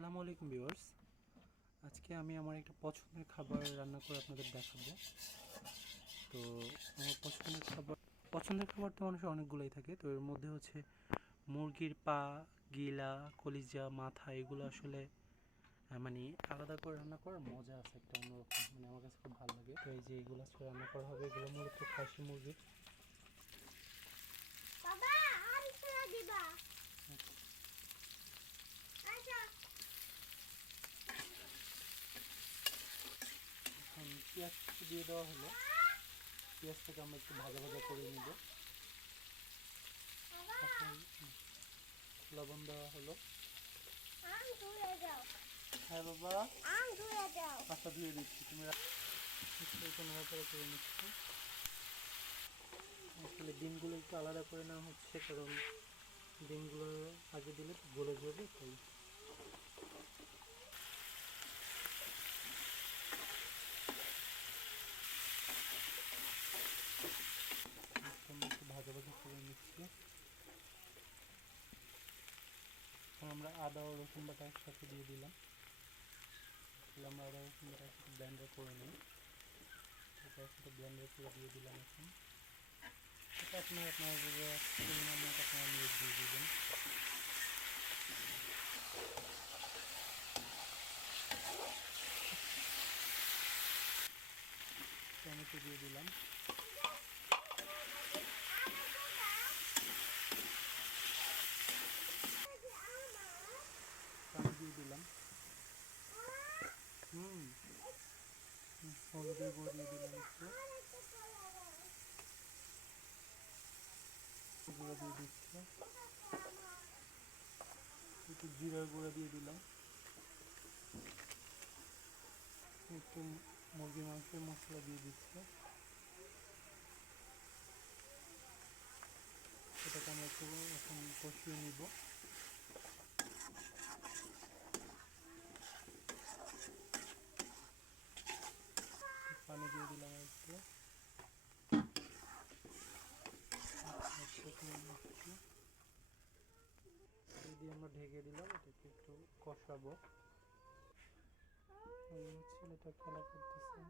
আসসালামু আলাইকুম ভিউয়ার্স। আজকে আমি আমার একটা পছন্দের খাবার রান্না করে আপনাদের দেখাবো। তো আমার পছন্দের খাবার পছন্দের খাবার তো মানুষের অনেকগুলোই থাকে। তো এর মধ্যে হচ্ছে মুরগির পা, গিলা, কলিজা, মাথা এগুলো আসলে মানে আলাদা করে রান্না করার মজা আছে একটা অন্যরকম। মানে আমার কাছে খুব ভালো লাগে। তো এই যে এগুলো আজকে রান্না করা হবে, এগুলো মূলত খাসি মুরগির পেঁয়াজ দিয়ে দেওয়া হলো। পেঁয়াজটাকে আমরা একটু ভাজা ভাজা করে নিব। লবণ দেওয়া হলো। হ্যাঁ বাবা। আম ধুয়ে দিচ্ছি, তুমি একটু একটু করে নিচ্ছি। আসলে ডিমগুলো একটু আলাদা করে নেওয়া হচ্ছে, কারণ ডিমগুলো আগে দিলে গলে যাবে, তাই একটু আমি একটু ভাজা ভাজা করে নিচ্ছি এখন আমরা আদা ও রসুন বাটা একসাথে দিয়ে দিলাম। তাহলে আমরা আদা রসুন বাটা একসাথে ব্লেন্ডার করে নিই। এটা একসাথে ব্লেন্ডার করে দিয়ে দিলাম এখন। এটা আপনার আপনার পরিমাণ মতো আপনারা নিয়ে দিয়ে দিবেন। টমেটো দিয়ে দিলাম পানি দিয়ে দিলাম হুম হুম, হলুদের গুঁড়ো দিয়ে দিলাম একটু। গুঁড়ো দিয়ে দিচ্ছি। একটু জিরার গুঁড়ো দিয়ে দিলাম। একটু মুরগির মাংসের মশলা দিয়ে দিচ্ছি। এটাকে আমরা একটু এখন কষিয়ে নিব। খাবো ছেলেটা খেলা করতেছে